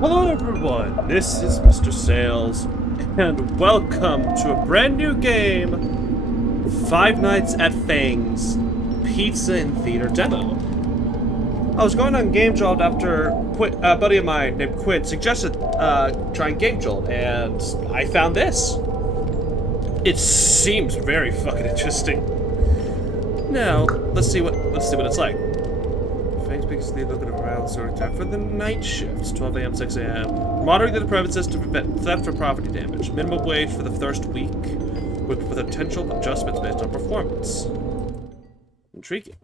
Hello everyone, this is Mr.Sayless, and welcome to a brand new game, Five Nights at Fangs, Pizza in Theater Demo. I was going on Game Jolt after a buddy of mine named Quinn suggested trying Game Jolt, and I found this. It seems very fucking interesting. Now, let's see what it's like. Fangs because they look at around sorting time for the night shifts, 12 a.m. 6 a.m. Monitoring the premises to prevent theft or property damage. Minimum wage for the first week, with potential adjustments based on performance. Intriguing.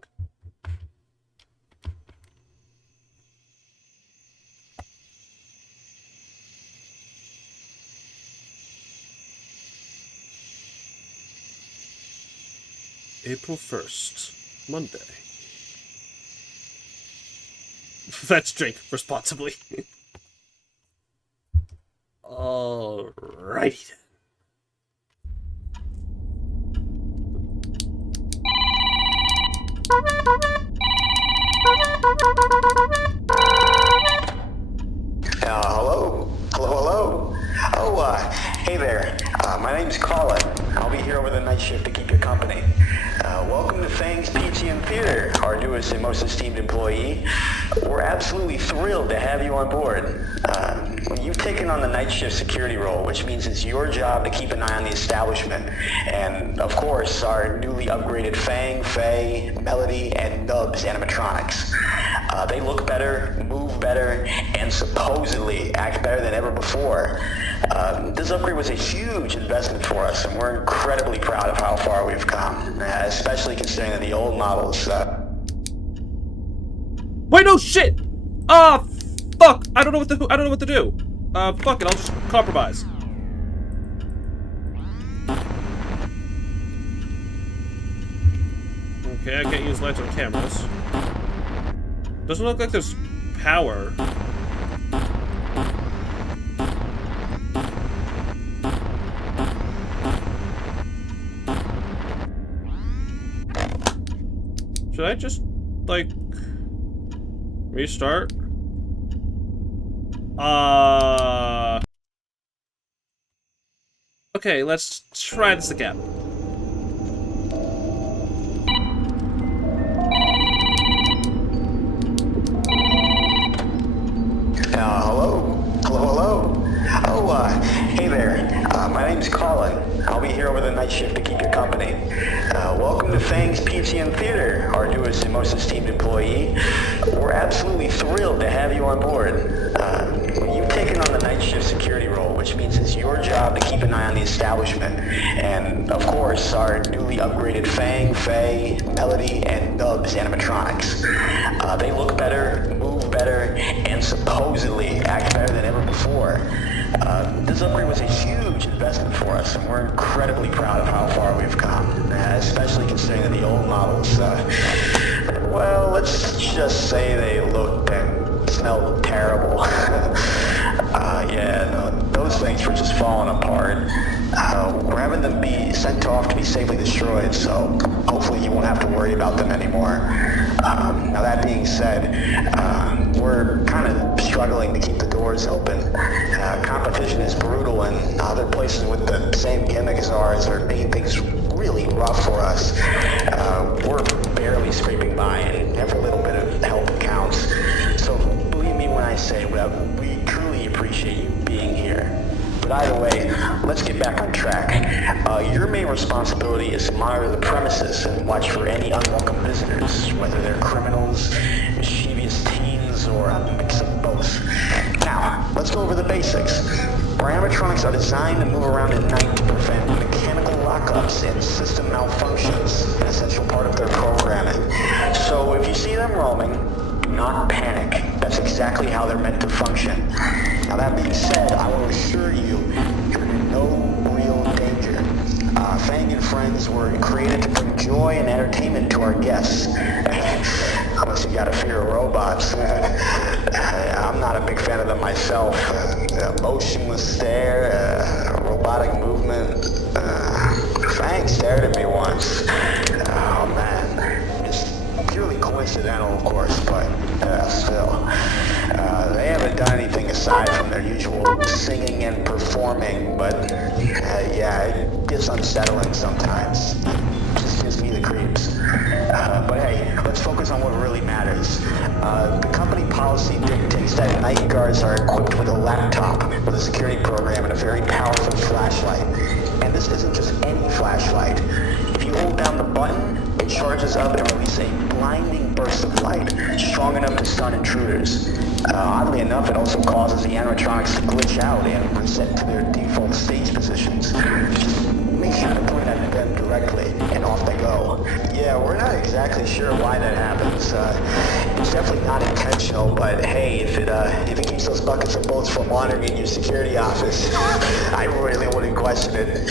April 1st, Monday. Let's drink responsibly. Alrighty then. Hello. Oh, hey there. My name's Colin. I'll be here over the night shift to keep you company. Welcome to Fangs Pizza and Theater, our newest and most esteemed employee. We're absolutely thrilled to have you on board. You've taken on the night shift security role, which means it's your job to keep an eye on the establishment. And, of course, our newly upgraded Fang, Faye, Melody, and Nubs animatronics. They look better, move better, and supposedly act better than ever before. This upgrade was a huge investment for us, and we're incredibly proud of how far we've come, especially considering that the old models, Wait, no shit! Fuck! I don't know what to do. Fuck it, I'll just compromise. Okay, I can't use lights on cameras. Doesn't look like there's power. Should I just, like, restart? Okay, let's try this again. Hello. Oh, hey there. My name's Colin. I'll be here over the night shift to keep you company. Welcome to Fangs Pizza and Theater, our newest and most esteemed employee. We're absolutely thrilled to have you on board. You've taken on the night shift security role, which means it's your job to keep an eye on the establishment. And, of course, our newly upgraded Fang, Faye, Melody, and Nubs animatronics. They look better, move better, and supposedly act better than ever before. This upgrade was a huge investment for us, and we're incredibly proud of how far we've come, especially considering that the old models, well, let's just say they looked and smelled terrible. Those things were just falling apart. We're having them be sent off to be safely destroyed, so hopefully you won't have to worry about them anymore. Now that being said, we're kind of struggling to keep the doors open. Competition is brutal, and other places with the same gimmick as ours are making things really rough for us. We're barely scraping by, and every little bit of help counts. So believe me when I say we truly appreciate you being here. But either way, let's get back on track. Your main responsibility is to monitor the premises and watch for any unwelcome visitors, whether they're criminals, mischievous teens, or a mix of both. Now, let's go over the basics. Our animatronics are designed to move around at night to prevent mechanical lockups and system malfunctions, an essential part of their programming. So if you see them roaming, do not panic. That's exactly how they're meant to function. Now that being said, I will assure you, you're in no real danger. Fang and Friends were created to bring joy and entertainment to our guests. Unless you got a fear of robots. I'm not a big fan of them myself. Motionless stare, robotic movement. Fang stared at me once. Oh man, it's purely coincidental, of course, but still. They haven't done anything aside from their usual singing and performing, but yeah, it gets unsettling sometimes. It just gives me the creeps. But hey, let's focus on what really matters. The company policy dictates that night guards are equipped with a laptop, with a security program, and a very powerful flashlight. And this isn't just any flashlight. If you hold down the button, it charges up and releases a blinding burst of light, strong enough to stun intruders. Oddly enough, it also causes the animatronics to glitch out and reset to their default stage positions. Just make sure to point at them directly, and off they go. Yeah, we're not exactly sure why that happens. It's definitely not intentional, but hey, if it keeps those buckets of bullets from wandering in your security office, I really wouldn't question it.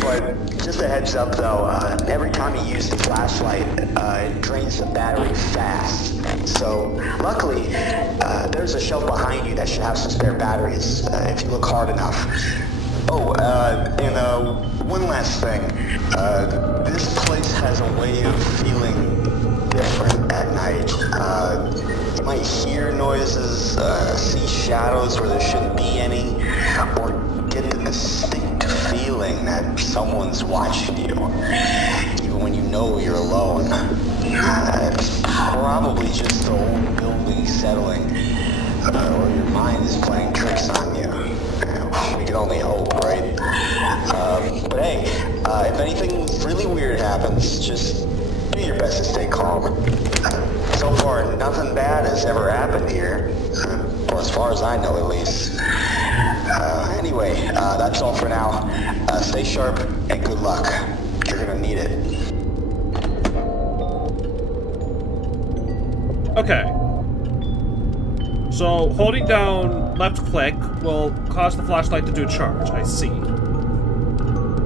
But just a heads up though, every time you use the flashlight, it drains the battery fast. So luckily, there's a shelf behind you that should have some spare batteries, if you look hard enough. Oh, and one last thing. This place has a way of feeling different at night. You might hear noises, see shadows where there shouldn't be any, or get the distinct feeling that someone's watching you, even when you know you're alone. It's probably just the whole building settling, or your mind is playing tricks on you. We can only hope, right? But hey, if anything really weird happens, just do your best to stay calm. So far, nothing bad has ever happened here, or as far as I know at least. Anyway, that's all for now. Stay sharp and good luck. You're gonna need it. Okay. So, holding down left click will cause the flashlight to do a charge. I see.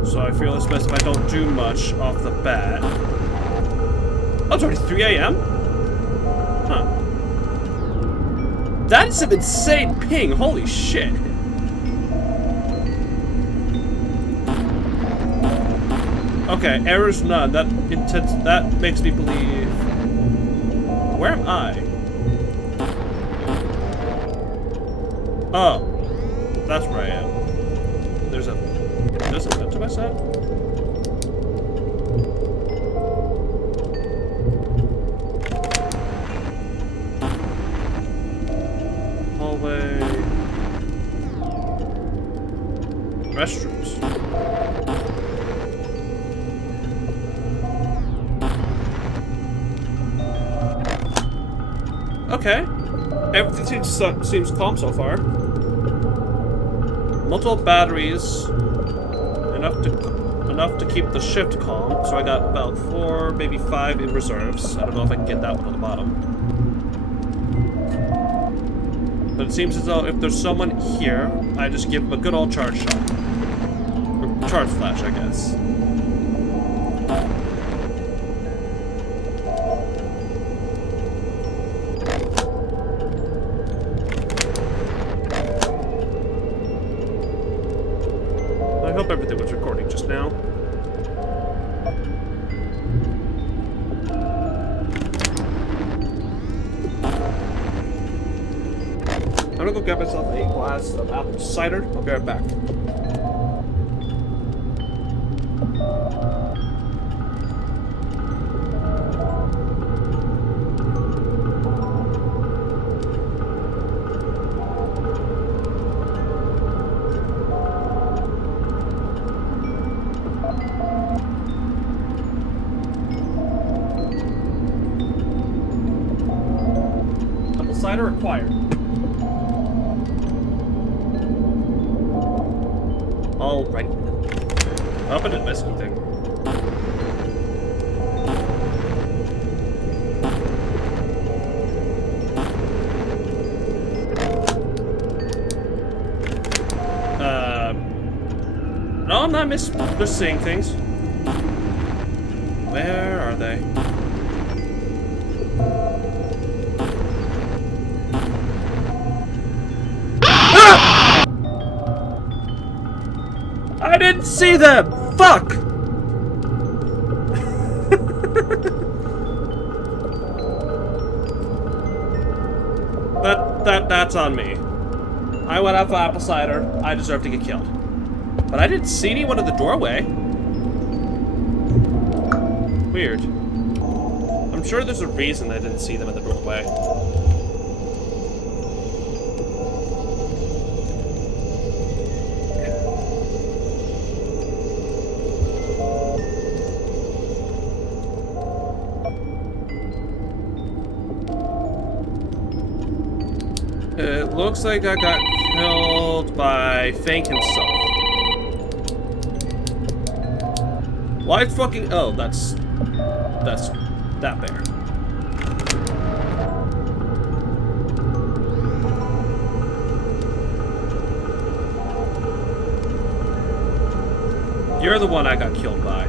So I feel it's best if I don't do much off the bat. Oh, it's already 3 a.m.? Huh. That is an insane ping. Holy shit. Okay, errors none. That makes me believe. Where am I? Oh, that's where I am. There's a vent to my side? Hallway. Restrooms. Okay. Everything seems calm so far. Multiple batteries, enough to keep the shift calm. So I got about 4, maybe 5 in reserves. I don't know if I can get that one on the bottom. But it seems as though if there's someone here, I just give them a good old charge shot. Or charge flash, I guess. I hope everything was recording just now. I'm gonna go get myself a glass of apple cider. I'll be right back. Apple cider acquired. Alright. I hope I didn't miss anything. No, I'm not missing things. Where are they? I didn't see them! Fuck! That's on me. I went out for apple cider. I deserve to get killed. But I didn't see anyone in the doorway. Weird. I'm sure there's a reason I didn't see them in the doorway. It looks like I got killed by Fangs himself. Why fucking... Oh, that's that bear. You're the one I got killed by.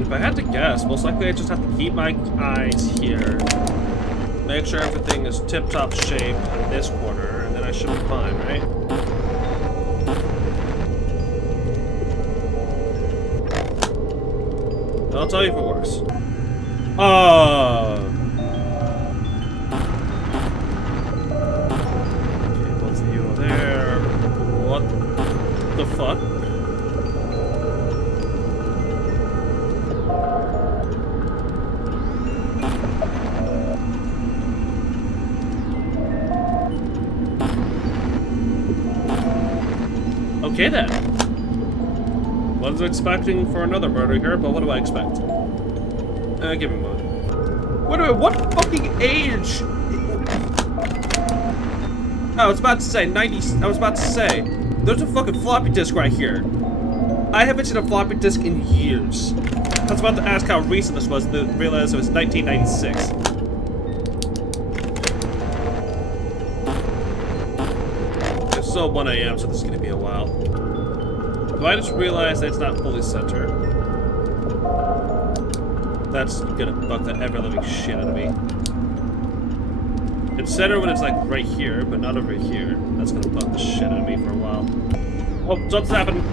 If I had to guess, most likely I just have to keep my eyes here. Make sure everything is tip-top shape in this corner, and then I should be fine, right? I'll tell you if it works. Okay, both of you are there. What the fuck? Okay then. Wasn't expecting for another murder here, but what do I expect? Give me a moment. What fucking age? I was about to say 90s. I was about to say there's a fucking floppy disk right here. I haven't seen a floppy disk in years. I was about to ask how recent this was, then realized it was 1996. It's still 1 AM, so this is gonna be a while. Do I just realize that it's not fully centered? That's gonna bug the ever-living shit out of me. It's centered when it's like right here, but not over here. That's gonna bug the shit out of me for a while. Oh, something's happening.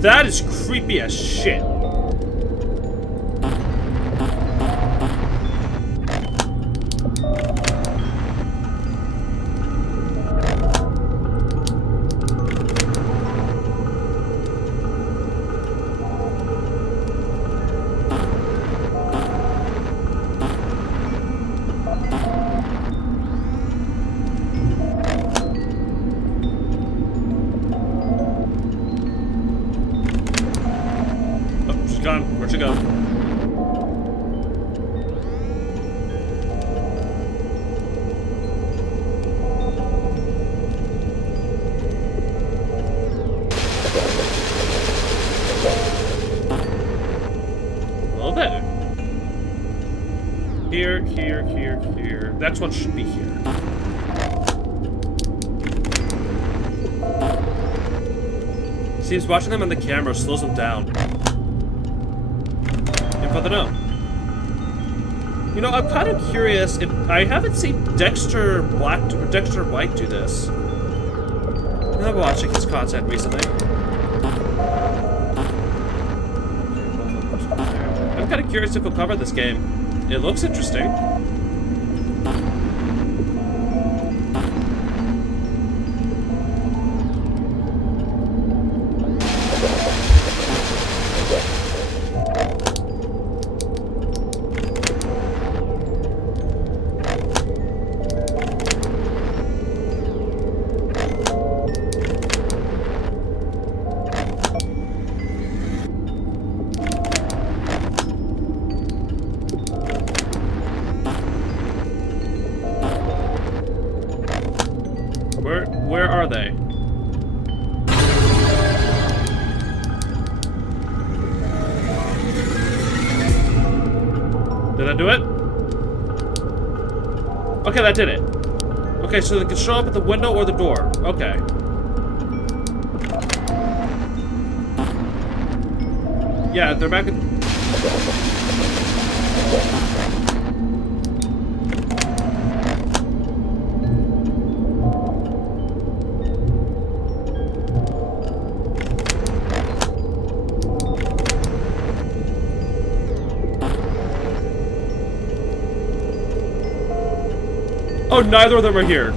That is creepy as shit. Where'd she go? Hello there. Here. That's what should be here. Seems watching them on the camera slows them down. I don't know. You know, I'm kind of curious if I haven't seen Dexter White do this. I'm watching his content recently. I'm kind of curious if he'll cover this game. It looks interesting. Where are they? Did I do it? Okay, that did it. Okay, so they can show up at the window or the door. Okay. Yeah, they're back in... Oh, neither of them are here.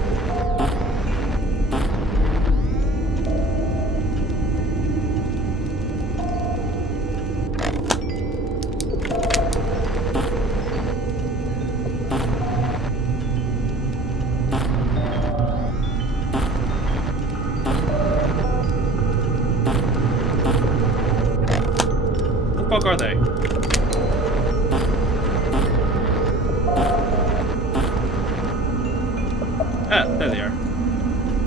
What the fuck are they? Ah, there they are.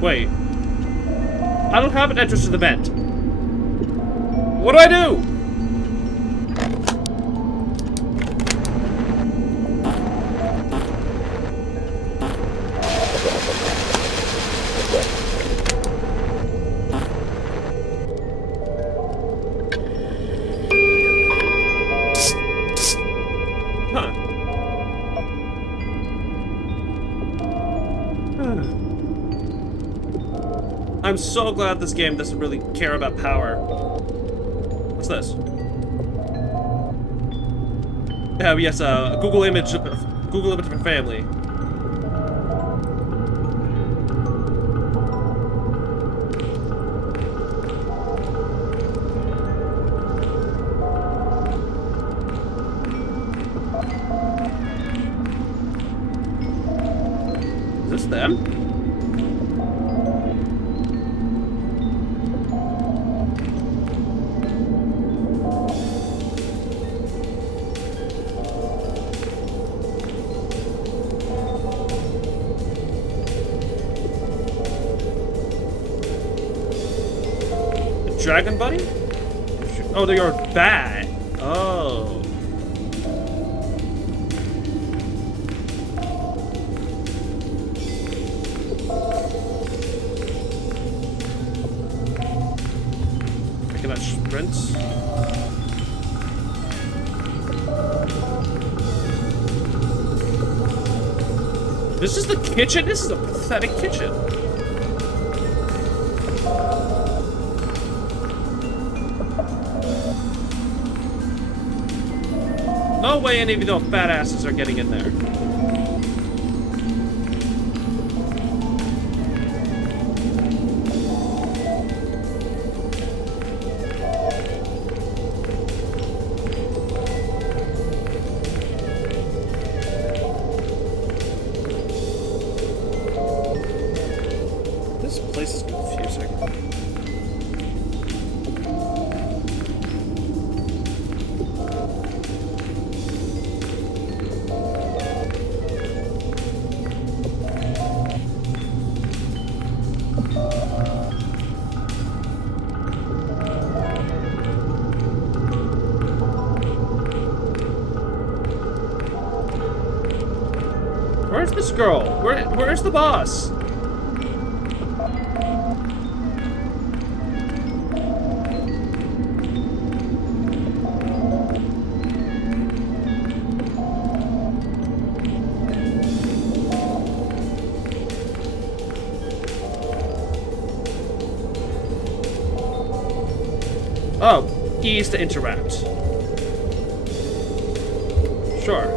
Wait. I don't have an entrance to the vent. What do I do? Huh. I'm so glad this game doesn't really care about power. What's this? Oh yes, a Google image of a family. Is this them? Dragon Buddy? Oh, they are bad. Oh. I cannot sprint. This is the kitchen? This is a pathetic kitchen. No way any of you fat asses are getting in there. This place is confusing. Where's this girl? Where's the boss? Oh, E's to interact. Sure.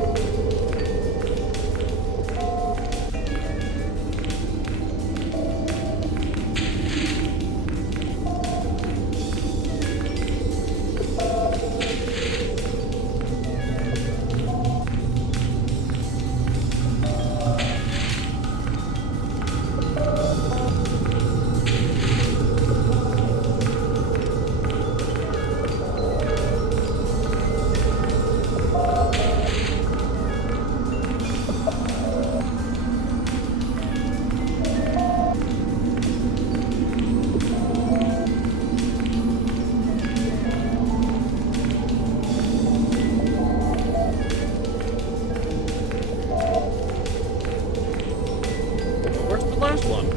Last one.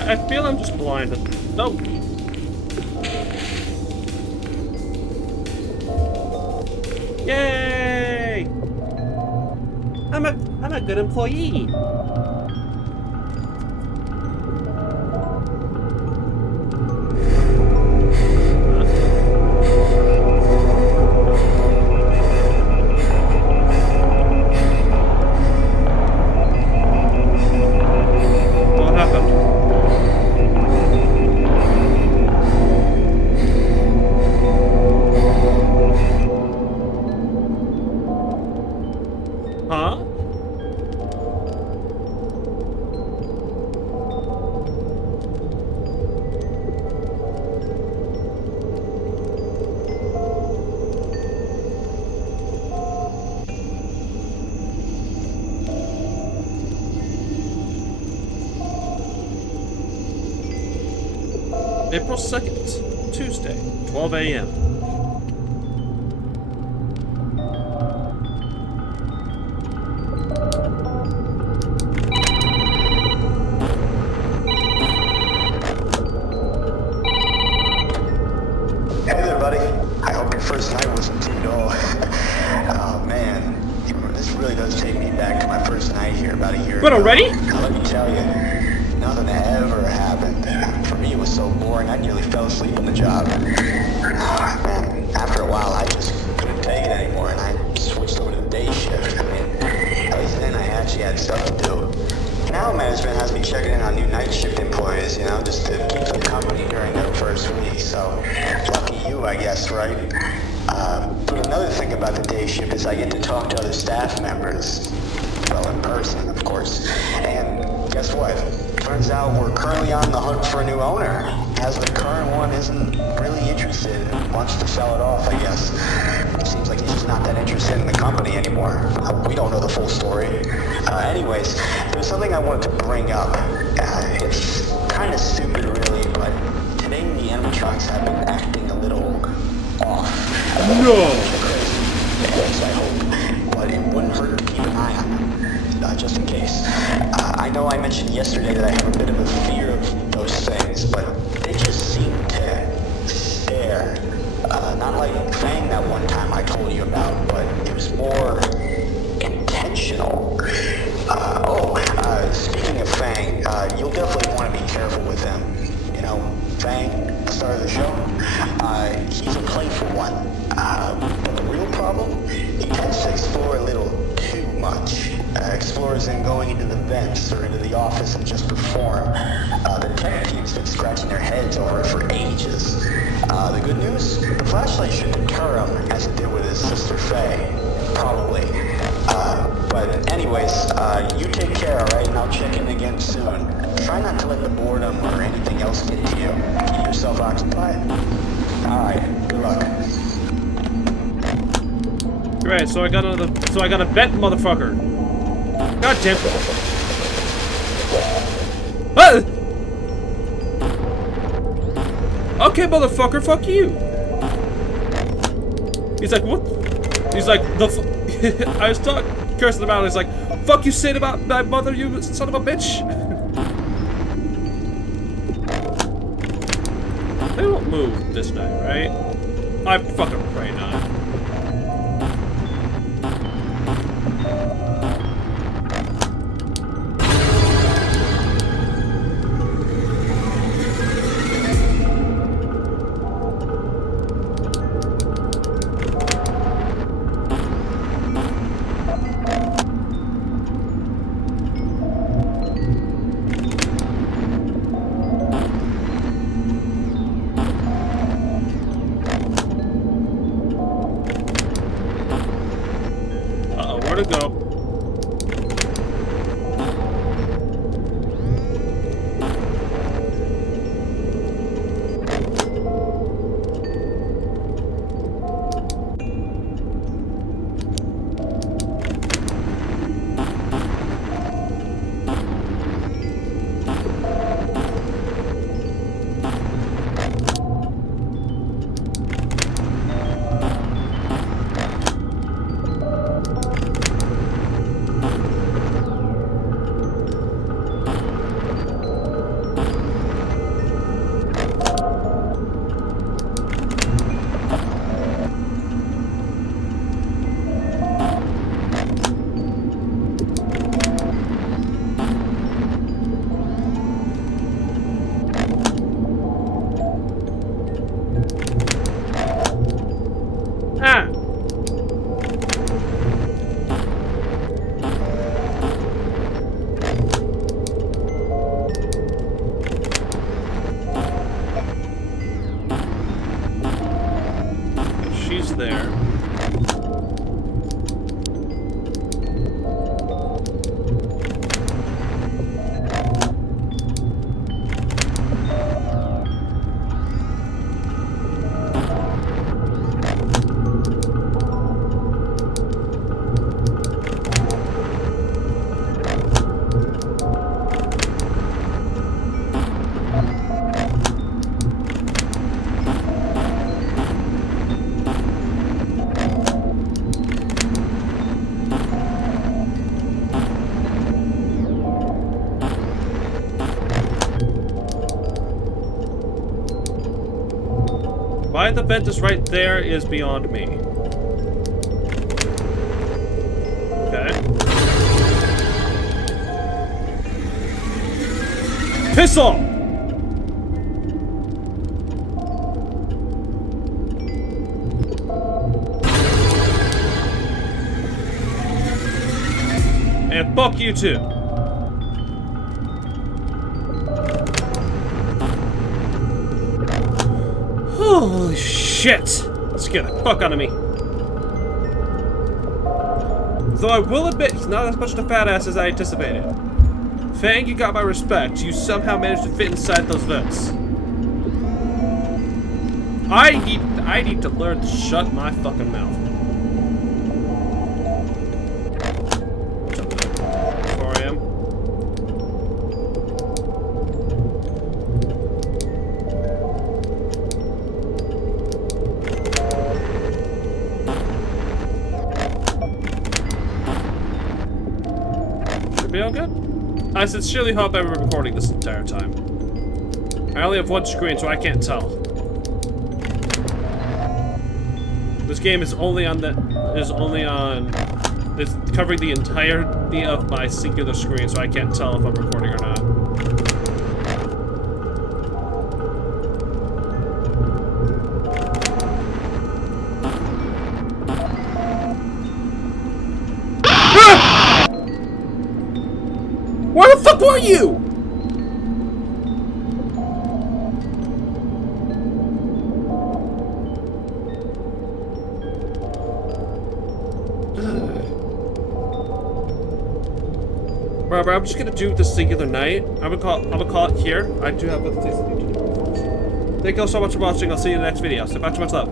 I feel I'm just blinded. Nope. Yay! I'm a good employee. April 2nd, Tuesday, 12 a.m. Hey there, buddy. I hope your first night wasn't too dull. Oh, man. This really does take me back to my first night here about a year ago. What, already? Now, let me tell you, nothing ever happened. For me, it was so boring, I nearly fell asleep on the job. Man, after a while, I just couldn't take it anymore, and I switched over to the day shift. I mean, at least then I actually had stuff to do. Now management has me checking in on new night shift employees, you know, just to keep them company during their first week, so lucky you, I guess, right? But another thing about the day shift is I get to talk to other staff members. Well, in person, of course. And guess what? Turns out we're currently on the hunt for a new owner, as the current one isn't really interested and wants to sell it off, I guess. It seems like he's just not that interested in the company anymore. We don't know the full story. Anyways, there's something I wanted to bring up. It's kind of stupid, really, but today the animatronics have been acting a little off. No! Yes, I hope. But it wouldn't hurt to keep an eye on them, just in case. I know I mentioned yesterday that I have a bit of a fear of those things, but they just seem to stare. Not like Fang that one time I told you about, but it was more intentional. Speaking of Fang, you'll definitely want to be careful with him. You know, Fang, the star of the show, he's a playful one. But the real problem, he tends to explore a little too much. Explores in going into the vents or into the office and just perform. The tech team's been scratching their heads over it for ages. The good news, the flashlight should deter him as it did with his sister Faye. Probably. But anyways, you take care, alright? And I'll check in again soon. Try not to let the boredom or anything else get to you. Keep yourself occupied. Alright, good luck. Great, so I got a bet, motherfucker. God damn it. Ah! Okay, motherfucker, fuck you. He's like, what? He's like, I was cursing about it. He's like, fuck you said about my mother, you son of a bitch. They won't move this night, right? I fucking pray not. To go. She's there. Why the vent is right there is beyond me. Okay. Piss off! And fuck you too. Holy shit! Scared the fuck out of me. Though I will admit, he's not as much of a fat ass as I anticipated. Fang, you got my respect. You somehow managed to fit inside those vents. I need to learn to shut my fucking mouth. Jump in. Before I am. Should be all good. I sincerely hope I've been recording this entire time. I only have one screen, so I can't tell. This game is only on it's covering the entirety of my singular screen, so I can't tell if I'm recording or not. Where the fuck were you? Bro, I'm just gonna do this singular night. I'm gonna call it here. I do have other things to do. Thank you all so much for watching. I'll see you in the next video. So much love.